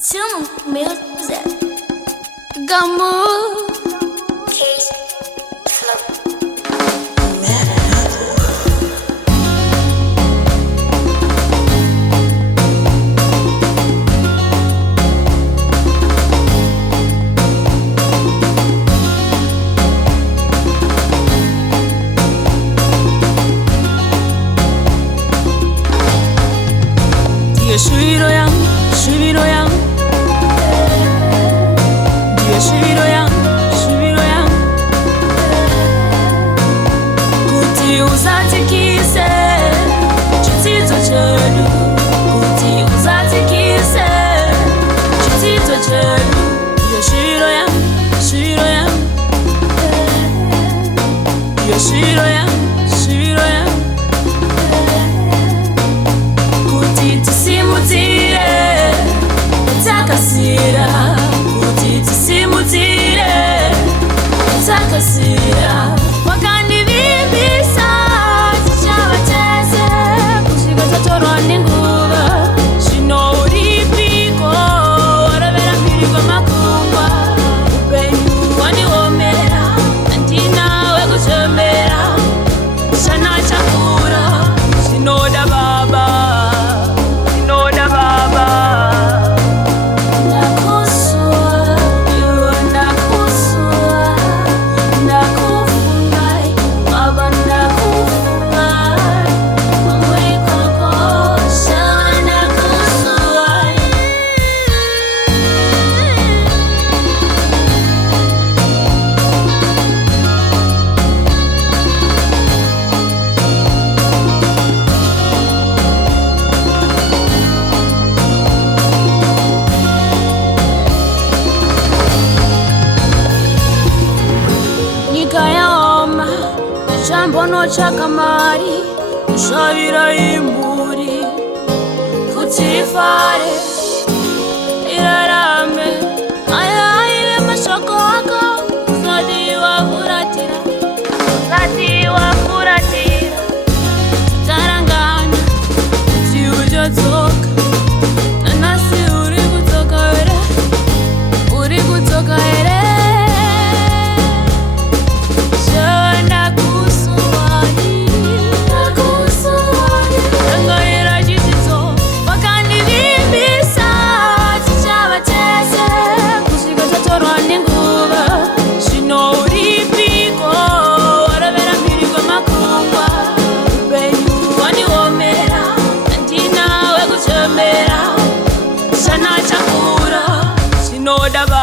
Tune music. Gamu. Case flow. Shiro yang, shiro yang, dia shiro yang, kuti uzatikise, chitizo chedu, kuti uzatikise, chitizo chedu, dia shiro yang, dia shiro yang. Takasira wakandivibisa tichavatese kusvika tatorwa nenguva zvino uripiko waravera mhiri kwamakungwa upenyu wandiomera handina wekuchembera shana chakura zvinoda baba chambono chakamari kushavira imburi kuti ifare irarame ayaive mashoko ako usati wafuratira tarangana kuti uchadzoka nanasi uri kudzoka here Shana chakura, shinoda ba.